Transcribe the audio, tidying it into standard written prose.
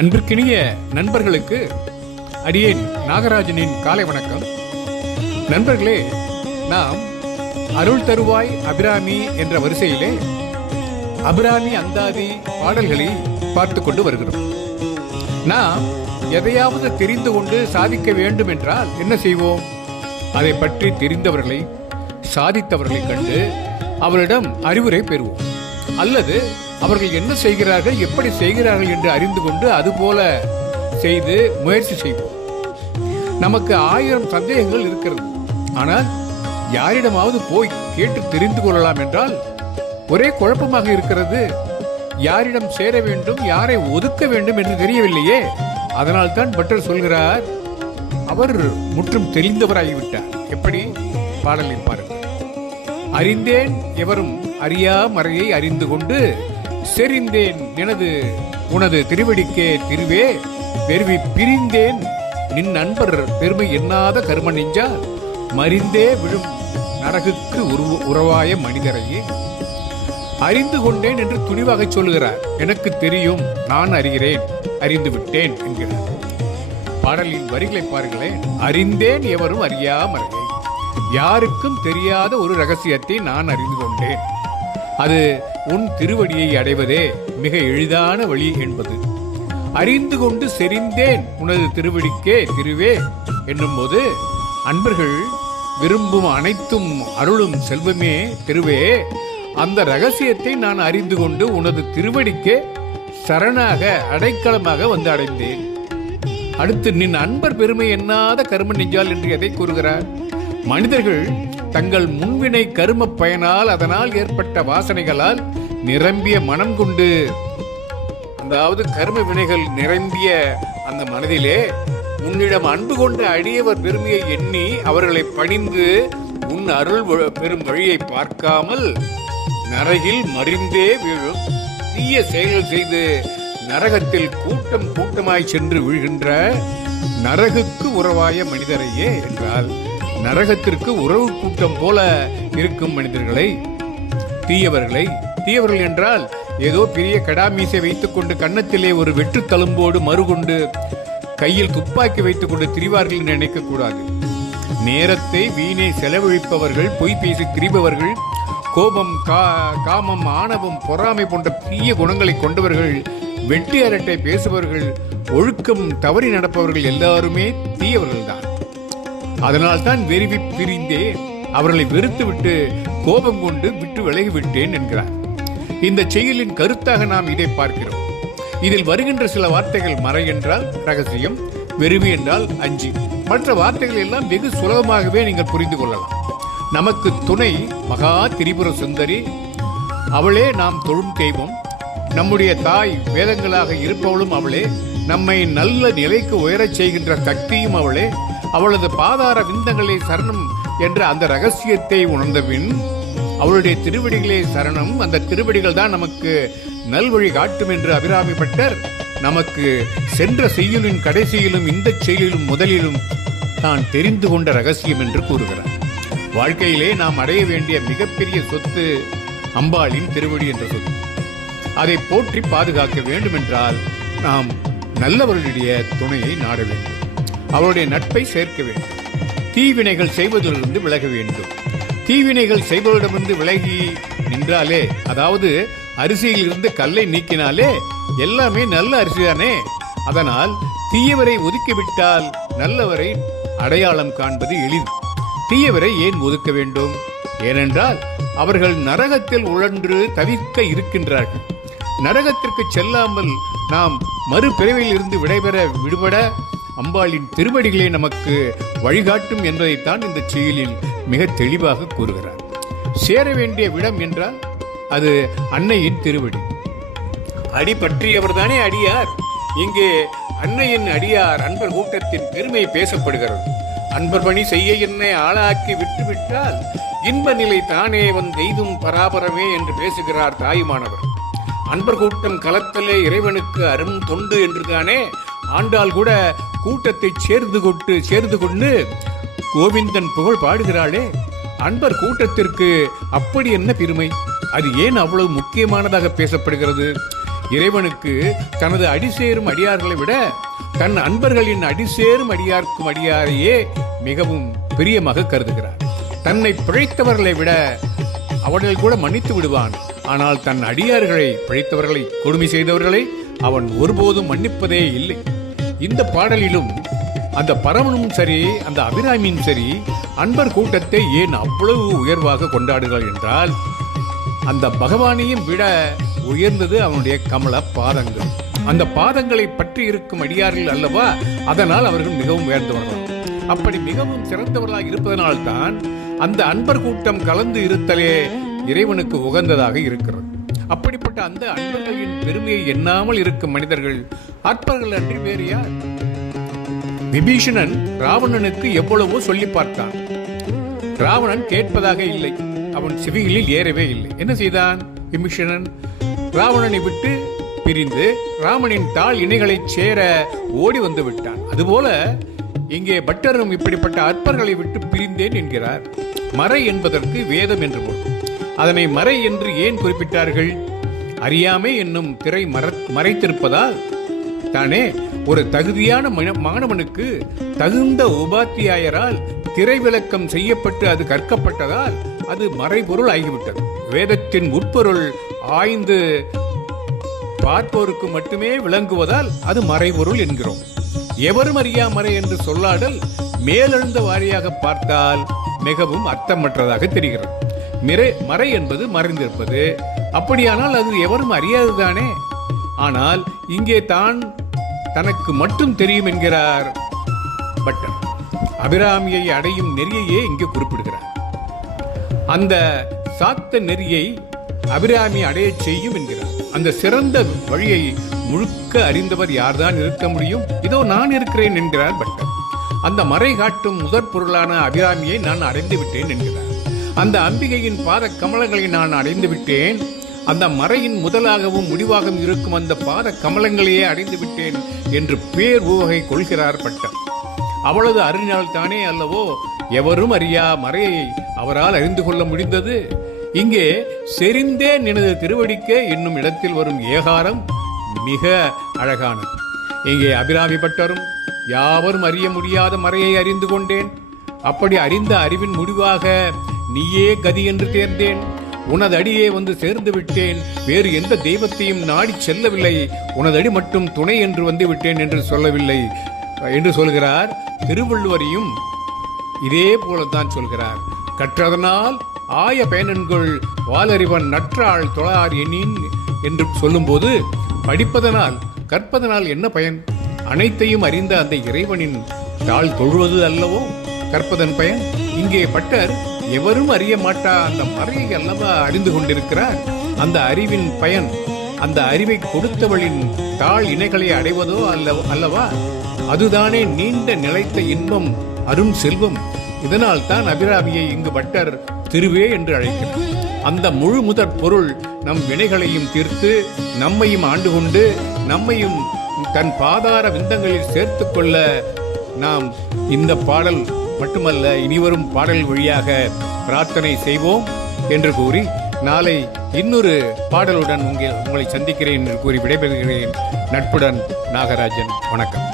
அன்பிற்கினிய நண்பர்களுக்கு அடியேன் நாகராஜனின் காலை வணக்கம். நண்பர்களே, நாம் அருள் தருவாய் அபிராமி என்ற வரிசையிலே அபிராமி அந்தாதி பாடல்களை பார்த்து கொண்டு வருகிறோம். நாம் எதையாவது தெரிந்து கொண்டு சாதிக்க வேண்டும் என்றால் என்ன செய்வோம்? அதை பற்றி தெரிந்தவர்களை, சாதித்தவர்களை கண்டு அவரிடம் அறிவுரை பெறுவோம். அல்லது அவர்கள் என்ன செய்கிறார்கள், எப்படி செய்கிறார்கள் என்று அறிந்து கொண்டு அதுபோல செய்து முயற்சி செய்வோம். நமக்கு 1000 சந்தேகங்கள் இருக்கிறது. ஆனால் யாரிடமாவது போய் கேட்டு தெரிந்து கொள்ளலாம் என்றால் ஒரே குழப்பமாக இருக்கிறது. யாரிடம் சேர வேண்டும், யாரை ஒதுக்க வேண்டும் என்று தெரியவில்லையே. அதனால் தான் பட்டர் சொல்கிறார், அவர் முற்றும் தெளிந்தவராகிவிட்டார். எப்படி? பாடலில் பாருங்கள். அறிந்தேன் எவரும் அறியா மறையை அறிந்து கொண்டு செறிந்தேன் எனது உனது திருவடிக்கே திருவே வெறுவி பிரிந்தேன் நின் நண்பர் பெருமை எண்ணாத கர்ம நெஞ்சா மறிந்தே விழும் நரகுக்கு உறவாய மனிதரையே. அறிந்து கொண்டேன் என்று துணிவாக சொல்லுகிறார். எனக்கு தெரியும், நான் அறிகிறேன், அறிந்து விட்டேன் என்கிறார். பாடலின் வரிகளை பாருங்களேன். அறிந்தேன் எவரும் அறியா மறையை, யாருக்கும் தெரியாத ஒரு ரகசியத்தை நான் அறிந்து கொண்டேன். அது உன் திருவடியை அடைவதே மிக எளிதான வழி என்பது. அறிந்து கொண்டு செறிந்தேன் உனது திருவடிக்கே திருவே என்னும் போது, அன்பர்கள் விரும்பும் அனைத்தும் அருளும் செல்வமே திருவே, அந்த ரகசியத்தை நான் அறிந்து கொண்டு உனது திருவடிக்கே சரணாக அடைக்கலமாக வந்து அடைந்தேன். அடுத்து நின் அன்பர் பெருமை எண்ணாத கர்ம நெஞ்சால் என்று எதை கூறுகிறார்? மனிதர்கள் தங்கள் முன்வினை கரும பயனால், அதனால் ஏற்பட்ட வாசனைகளால் நிரம்பிய மனம் கொண்டு, அதாவது கர்ம வினைகள் நிரம்பிய அந்த மனதிலே உன்னிடம் அன்பு கொண்ட அடியவர் பெருமையை எண்ணி அவர்களை பணிந்து உன் அருள் பெறும் வழியை பார்க்காமல் நரகில் மறிந்தே வீழும் தீய செயல்கள் செய்து நரகத்தில் கூட்டம் கூட்டமாய் சென்று வீழ்கின்ற நரகுக்கு உறவாய மனிதரையே என்றால், நரகத்திற்கு உறவு கூட்டம் போல இருக்கும் மனிதர்களை, தீயவர்கள் என்றால் ஏதோ பெரிய கடாமீசை வைத்துக் கொண்டு கன்னத்திலே ஒரு வெற்று தழும்போடு மறுகொண்டு கையில் துப்பாக்கி வைத்துக் கொண்டு திரிவார்கள் என்று நினைக்க கூடாது. நேரத்தை வீணை செலவழிப்பவர்கள், பொய் பேசி திரிபவர்கள், கோபம், காமம், ஆணவம், பொறாமை போன்ற தீய குணங்களை கொண்டவர்கள், வெட்டி அரட்டை பேசுபவர்கள், ஒழுக்கம் தவறி நடப்பவர்கள் எல்லாருமே தீயவர்கள் தான். அதனால் தான் வெறுவி பிரிந்தே அவர்களை வெறுத்துவிட்டு கோபம் கொண்டு விட்டு விலகிவிட்டேன் என்கிறார். இந்த செயலின் கருத்தாக நாம் இதை பார்க்கிறோம். இதில் வருகின்ற சில வார்த்தைகள் மறை என்றால் ரகசியம், வெறுவி என்றால் அஞ்சி, மற்ற வார்த்தைகள் எல்லாம் வெகு சுலபமாகவே நீங்கள் புரிந்து கொள்ளலாம். நமக்கு துணை மகா திரிபுர சுந்தரி, அவளே நாம் தொழும் தெய்வம். நம்முடைய தாய் வேதங்களாக இருப்பவளும் அவளே. நம்மை நல்ல நிலைக்கு உயரச் செய்கின்ற சக்தியும் அவளே. அவளது பாதார விந்தங்களே சரணம் என்ற அந்த ரகசியத்தை உணர்ந்தபின் அவளுடைய திருவடிகளே சரணம், அந்த திருவடிகள் தான் நமக்கு நல்வழி காட்டும் என்று அபிராமி பட்டர் நமக்கு சென்ற செய்யுளின் கடைசியிலும் இந்த செயலிலும் முதலிலும் தான் தெரிந்து கொண்ட ரகசியம் என்று கூறுகிறார். வாழ்க்கையிலே நாம் அடைய வேண்டிய மிகப்பெரிய சொத்து அம்பாளின் திருவடி என்ற சொத்து. அதை போற்றி பாதுகாக்க வேண்டும் என்றால் நாம் நல்லவர்களுடைய துணையை நாட வேண்டும், அவருடைய நட்பை சேர்க்க வேண்டும், தீவினைகள் செய்வதிலிருந்து விலக வேண்டும். தீவினைகள் செய்வதிடமிருந்து விலகி நின்றாலே, அதாவது அரிசியில் இருந்து கல்லை நீக்கினாலே எல்லாமே நல்ல அரிசிதானே. அதனால் தீயவரை ஒதுக்கிவிட்டால் நல்லவரை அடையாளம் காண்பது எளிது. தீயவரை ஏன் ஒதுக்க வேண்டும்? ஏனென்றால் அவர்கள் நரகத்தில் உழன்று தவிர்க்க இருக்கின்றார்கள். நரகத்திற்கு செல்லாமல் நாம் மறுபிறவியில் இருந்து விடுபட அம்பாளின் திருவடிகளே நமக்கு வழிகாட்டும் என்பதைத்தான் இந்த செயலில் மிக தெளிவாக கூறுகிறார். சேர வேண்டிய விடம் என்றால் அது அன்னையின் திருவடி. அடி பற்றியவர் தானே அடியார். இங்கே அன்னையின் அடியார் அன்பர் கூட்டத்தின் பெருமை பேசப்படுகிறது. அன்பர் பணி செய்ய என்னை ஆளாக்கி விட்டுவிட்டால் இன்ப நிலை தானே எய்தும் பராபரமே என்று பேசுகிறார் தாயுமானவர். அன்பர் கூட்டம் கலத்தலே இறைவனுக்கு அரும் தொண்டு என்று தானே ஆண்டாள் கூட கூட்டத்தை சேர்ந்து கொண்டு கோவிந்தன் புகழ் பாடுகிறாளே. அன்பர் கூட்டத்திற்கு அப்படி என்ன பெருமை? அது ஏன் அவ்வளவு முக்கியமானதாக பேசப்படுகிறது? இறைவனுக்கு தனது அடிசேரும் அடியார்களை விட தன் அன்பர்களின் அடிசேரும் அடியார்க்கும் அடியாரையே மிகவும் பிரியமாக கருதுகிறார். தன்னை பிழைத்தவர்களை விட அவர்கள் கூட மன்னித்து விடுவான். ஆனால் தன் அடியார்களை பிழைத்தவர்களை, கொடுமை செய்தவர்களை அவன் ஒருபோதும் மன்னிப்பதே இல்லை. இந்த பாடலிலும் அந்த பரமனும் சரி, அந்த அபிராமியும் சரி, அன்பர் கூட்டத்தை ஏன் அவ்வளவு உயர்வாக கொண்டாடுகிறார்கள் என்றால், அந்த பகவானையும் விட உயர்ந்தது அவனுடைய கமல பாதங்கள். அந்த பாதங்களை பற்றி இருக்கும் அடியார்கள் அல்லவா, அதனால் அவர்கள் மிகவும் உயர்ந்தவர்கள். அப்படி மிகவும் சிறந்தவர்களாக இருப்பதனால்தான் அந்த அன்பர் கூட்டம் கலந்து இருத்தலே இறைவனுக்கு உகந்ததாக இருக்கிறது. அப்படிப்பட்ட அந்த அன்பர்களின் பெருமையை எண்ணாமல் இருக்கும் மனிதர்கள் அற்பர்கள் அன்றி வேறு யார்? விபீஷணன் ராவணனுக்கு எவ்வளவோ சொல்லி பார்த்தான். ராவணன் கேட்பதாக இல்லை. அவன் செவிகளில் ஏறவே இல்லை. என்ன செய்தான் விபீஷணன்? ராவணனை விட்டு பிரிந்து ராமனின் தாள் இணைகளை சேர ஓடி வந்து விட்டான். அதுபோல இங்கே பட்டரும் இப்படிப்பட்ட அற்பர்களை விட்டு பிரிந்தேன் என்கிறார். மறை என்பதற்கு வேதம் என்று பொருள். அதனை மறை என்று ஏன் குறிப்பிட்டார்கள்? அறியாமை என்னும் திரை மறைத்திருப்பதால் தானே. ஒரு தகுதியான மாணவனுக்கு தகுந்த உபாத்தியாயரால் திரை விளக்கம் செய்யப்பட்டு அது கற்கப்பட்டதால் அது மறைபொருள் ஆகிவிட்டது. வேதத்தின் உட்பொருள் ஆய்ந்து பார்ப்போருக்கு மட்டுமே விளங்குவதால் அது மறைபொருள் என்கிறோம். எவரும் அறியா மறை என்று சொல்லாடல் மேலெழுந்த வாரியாக பார்த்தால் மிகவும் அர்த்தமற்றதாக தெரிகிறது. மறை என்பது மறைந்திருப்பது. அப்படியானால் அது எவரும் அறியாதுதானே. ஆனால் இங்கே தான் தனக்கு மட்டும் தெரியும் என்கிறார் பட்டர். அபிராமியை அடையும் நெறியையே இங்கே குறிப்பிடுகிறார். அந்த சாத்த நெறியை அபிராமி அடைய செய்யும் என்கிறார். அந்த சிறந்த வழியை முழுக்க அறிந்தவர் யார்தான் இருக்க முடியும்? இதோ நான் இருக்கிறேன் என்கிறார் பட்டர். அந்த மறை காட்டும் முதற் பொருளான அபிராமியை நான் அடைந்து விட்டேன் என்கிறார். அந்த அம்பிகையின் பாத கமலங்களை நான் அடைந்து விட்டேன். அந்த மறையின் முதலாகவும் முடிவாகவும் இருக்கும் அந்த பாத கமலங்களையே அடைந்து விட்டேன் என்று பேர் ஊவகை கொள்கிறார் பட்டர். அவளது அறிஞால் தானே அல்லவோ எவரும் அறியா மறையை அவரால் அறிந்து கொள்ள முடிந்தது. இங்கே செறிந்தேன் எனது திருவடிக்கே என்னும் இடத்தில் வரும் ஏகாரம் மிக அழகானது. இங்கே அபிராமி பட்டரும் யாவரும் அறிய முடியாத மறையை அறிந்து கொண்டேன். அப்படி அறிந்த அறிவின் முடிவாக நீயே கதி என்று தேர்ந்தேன். உனது அடியே வந்து சேர்ந்து விட்டேன். வேறு எந்த தெய்வத்தையும் நாடி செல்லவில்லை. உனது அடி மட்டும் துணை என்று வந்து விட்டேன் என்று சொல்லவில்லை என்று சொல்கிறார். திருவள்ளுவரையும் இதே போலத்தான் சொல்கிறார். கற்றதனால் ஆய பயனன்கள் வாலறிவன் நற்றாள் தொழார் எண்ணின் என்று சொல்லும்போது, படிப்பதனால் கற்பதனால் என்ன பயன்? அனைத்தையும் அறிந்த அந்த இறைவனின் தாள் தொழுவது அல்லவோ கற்பதன் பயன். இங்கே பட்டர் எவரும் அறிய மாட்டா அந்த மறையை அல்லவா அறிந்து கொண்டிருக்கிறார். அந்த அறிவின் பயன், அந்த அறிவை கொடுத்தவளின் தாள் இணைகளை அடைவதோ அல்லவா? அதுதானே நீண்ட நிலைத்த இன்பம், அரும் செல்வம். இதனால் தான் அபிராமியை இங்கு பட்டர் திருவே என்று அழைக்கிறார். அந்த முழு முதற் பொருள் நம் வினைகளையும் தீர்த்து நம்மையும் ஆண்டு கொண்டு நம்மையும் தன் பாதார விந்தங்களில் சேர்த்து கொள்ள நாம் இந்த பாடல் மட்டுமல்ல இனிவரும் பாடல் வழியாக பிரார்த்தனை செய்வோம் என்று கூறி, நாளை இன்னொரு பாடலுடன் உங்களை சந்திக்கிறேன் என்று கூறி விடைபெறுகிறேன். நட்புடன் நாகராஜன். வணக்கம்.